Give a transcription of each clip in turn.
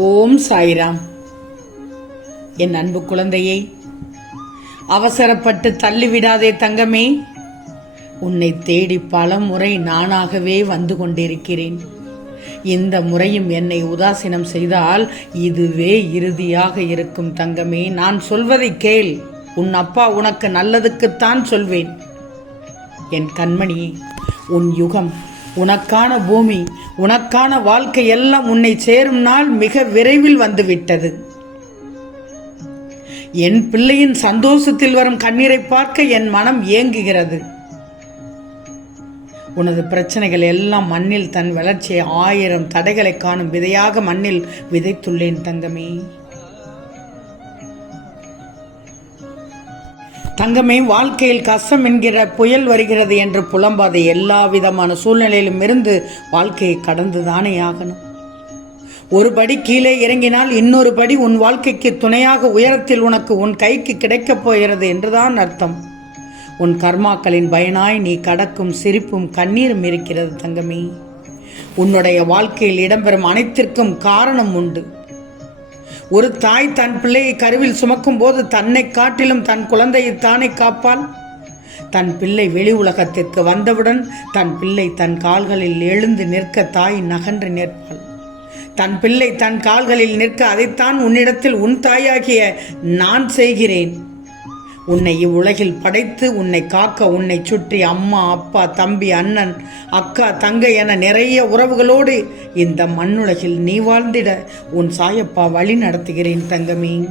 ஓம் சாய்ராம். என் அன்பு குழந்தையை அவசரப்பட்டு தள்ளிவிடாதே தங்கமே. உன்னை தேடி பல முறை நானாகவே வந்து கொண்டிருக்கிறேன். இந்த முறையும் என்னை உதாசீனம் செய்தால் இதுவே இறுதியாக இருக்கும் தங்கமே. நான் சொல்வதை கேள். உன் அப்பா உனக்கு நல்லதுக்குத்தான் சொல்வேன். என் கண்மணி உன் யுகம் உனக்கான பூமி உனக்கான வாழ்க்கை எல்லாம் உன்னை சேரும் நாள் மிக விரைவில் வந்துவிட்டது. என் பிள்ளையின் சந்தோஷத்தில் வரும் கண்ணீரை பார்க்க என் மனம் ஏங்குகிறது. உனது பிரச்சனைகள் எல்லாம் மண்ணில் தன் வளர்ச்சியை ஆயிரம் தடைகளை காணும் விதையாக மண்ணில் விதைத்துள்ளேன் தங்கமே. தங்கமே வாழ்க்கையில் கஷ்டம் என்கிற புயல் வருகிறது என்று புலம்பாத எல்லா விதமான சூழ்நிலையிலும் இருந்து வாழ்க்கையை கடந்துதானே ஆகணும். ஒரு படி கீழே இறங்கினால் இன்னொரு படி உன் வாழ்க்கைக்கு துணையாக உயரத்தில் உனக்கு உன் கைக்கு கிடைக்கப் போகிறது என்றுதான் அர்த்தம். உன் கர்மாக்களின் பயனாய் நீ கடக்கும் சிரிப்பும் கண்ணீரும் இருக்கிறது தங்கமே. உன்னுடைய வாழ்க்கையில் இடம்பெறும் அனைத்திற்கும் காரணம் உண்டு. ஒரு தாய் தன் பிள்ளையை கருவில் சுமக்கும் போது தன்னை காட்டிலும் தன் குழந்தையை தானே காப்பாள்? தன் பிள்ளை வெளி உலகத்திற்கு வந்தவுடன் தன் பிள்ளை தன் கால்களில் எழுந்து நிற்க தாய் நகன்று நிற்பாள். தன் பிள்ளை தன் கால்களில் நிற்க அதைத்தான் உன்னிடத்தில் உன் தாயாகிய நான் செய்கிறேன். உன்னை இவ்வுலகில் படைத்து உன்னை காக்க உன்னை சுற்றி அம்மா அப்பா தம்பி அண்ணன் அக்கா தங்கை என நிறைய உறவுகளோடு இந்த மண்ணுலகில் நீ வாழ்ந்திட உன் சாயப்பா வழி நடத்துகிறேன் தங்கமே.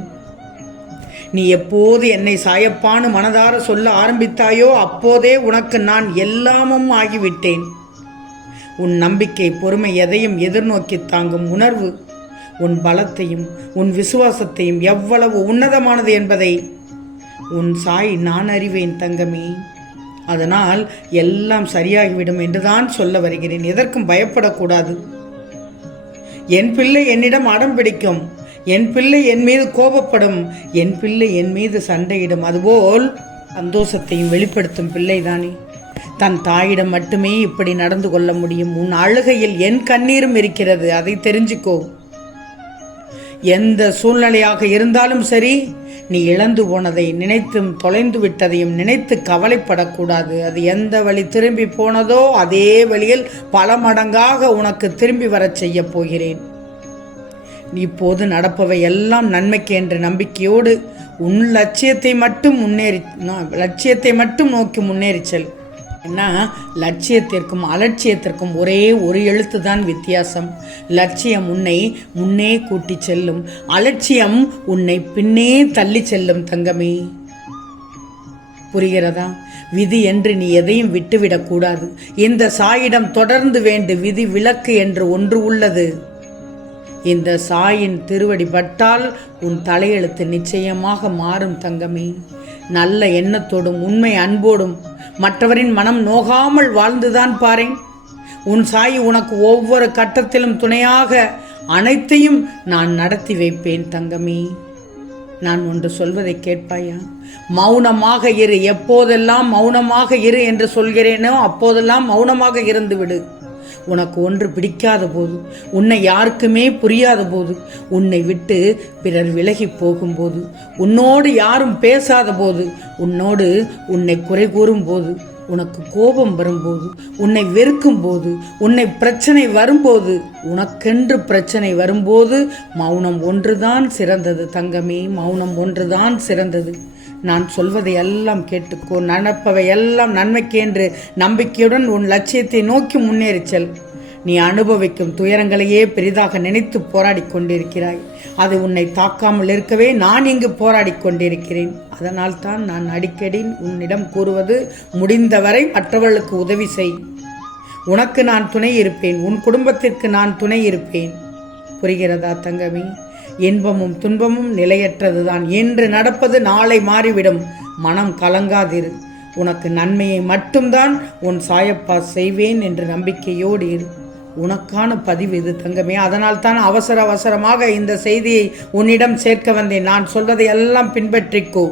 நீ எப்போது என்னை சாயப்பான்னு மனதார சொல்ல ஆரம்பித்தாயோ அப்போதே உனக்கு நான் எல்லாமும் ஆகிவிட்டேன். உன் நம்பிக்கை பொறுமை எதையும் எதிர்நோக்கி தாங்கும் உணர்வு உன் பலத்தையும் உன் விசுவாசத்தையும் எவ்வளவு உன்னதமானது என்பதை உன் சாய் நான் அறிவேன் தங்கமே. அதனால் எல்லாம் சரியாகிவிடும் என்றுதான் சொல்ல வருகிறேன். எதற்கும் பயப்படக்கூடாது. என் பிள்ளை என்னிடம் அடம் பிடிக்கும். என் பிள்ளை என் மீது கோபப்படும். என் பிள்ளை என் மீது சண்டையிடும். அதுபோல் சந்தோஷத்தையும் வெளிப்படுத்தும் பிள்ளைதானே. தன் தாயிடம் மட்டுமே இப்படி நடந்து கொள்ள முடியும். உன் அழுகையில் என் கண்ணீரும் இருக்கிறது. அதை தெரிஞ்சுக்கோ. எந்த சூழ்நிலையாக இருந்தாலும் சரி நீ இழந்து போனதை நினைத்தும் தொலைந்து விட்டதையும் நினைத்து கவலைப்படக்கூடாது. அது எந்த வழி திரும்பி போனதோ அதே வழியில் பல மடங்காக உனக்கு திரும்பி வரச் செய்ய போகிறேன். இப்போது நடப்பவை எல்லாம் நன்மைக்கு என்ற நம்பிக்கையோடு உன் லட்சியத்தை மட்டும் முன்னேறி லட்சியத்தை மட்டும் நோக்கி முன்னேறி செல். அப்படின்னா லட்சியத்திற்கும் அலட்சியத்திற்கும் ஒரே ஒரு எழுத்து தான் வித்தியாசம். லட்சியம் உன்னை முன்னே கூட்டி செல்லும். அலட்சியம் உன்னை பின்னே தள்ளி செல்லும் தங்கமே. புரிகிறதா? விதி என்று நீ எதையும் விட்டுவிடக்கூடாது இந்த சாயிடம் தொடர்ந்து வேண்டு விதி விலக்கு என்று ஒன்று உள்ளது. இந்த சாயின் திருவடி பட்டால் உன் தலையெழுத்து நிச்சயமாக மாறும் தங்கமே. நல்ல எண்ணத்தோடும் உண்மை அன்போடும் மற்றவரின் மனம் நோகாமல் வாழ்ந்துதான் பாரேன். உன் சாய் உனக்கு ஒவ்வொரு கட்டத்திலும் துணையாக அனைத்தையும் நான் நடத்தி வைப்பேன் தங்கமே. நான் ஒன்று சொல்வதை கேட்பாயா? மௌனமாக இரு எப்போதெல்லாம் மௌனமாக இரு என்று சொல்கிறேனோ அப்போதெல்லாம் மௌனமாக இருந்து விடு உனக்கு ஒன்று பிடிக்காத போது உன்னை யாருக்குமே புரியாத போது உன்னை விட்டு பிறர் விலகி போகும்போது உன்னோடு யாரும் பேசாத போது உன்னோடு உன்னை குறை கூறும் போது உனக்கு கோபம் வரும்போது உன்னை வெறுக்கும் போது உன்னை பிரச்சனை வரும்போது உனக்கென்று பிரச்சனை வரும்போது மௌனம் ஒன்றுதான் சிறந்தது தங்கமே மௌனம் ஒன்றுதான் சிறந்தது. நான் சொல்வதை எல்லாம் கேட்டுக்கோ நடப்பவை எல்லாம் நன்மைக்கு என்று நம்பிக்கையுடன் உன் லட்சியத்தை நோக்கி முன்னேறிச்சல். நீ அனுபவிக்கும் துயரங்களையே பெரிதாக நினைத்து போராடி கொண்டிருக்கிறாய். அது உன்னை தாக்காமல் இருக்கவே நான் இங்கு போராடி கொண்டிருக்கிறேன். அதனால் தான் நான் அடிக்கடி உன்னிடம் கூறுவது முடிந்தவரை மற்றவர்களுக்கு உதவி செய். உனக்கு நான் துணை இருப்பேன் உன் குடும்பத்திற்கு நான் துணை இருப்பேன். புரிகிறதா தங்கமே? இன்பமும் துன்பமும் நிலையற்றதுதான். என்று நடப்பது நாளை மாறிவிடும். மனம் கலங்காதிரு. உனக்கு நன்மையை மட்டும்தான் உன் சாயப்பா செய்வேன் என்று நம்பிக்கையோடு இரு. உனக்கான பதிவு இது தங்கமே. அதனால் தான் அவசர அவசரமாக இந்த செய்தியை உன்னிடம் சேர்க்க வந்தேன். நான் சொல்வதை எல்லாம் பின்பற்றிக்கோ.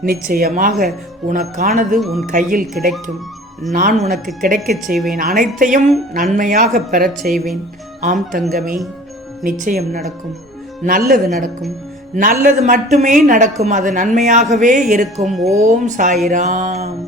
நிச்சயமாக உனக்கானது உன் கையில் கிடைக்கும். நான் உனக்கு கிடைக்கச் செய்வேன். அனைத்தையும் நன்மையாக பெறச் செய்வேன். ஆம் தங்கமே நிச்சயம் நடக்கும். நல்லது நடக்கும். நல்லது மட்டுமே நடக்கும். அது நன்மையாகவே இருக்கும். ஓம் சாய்ராம்.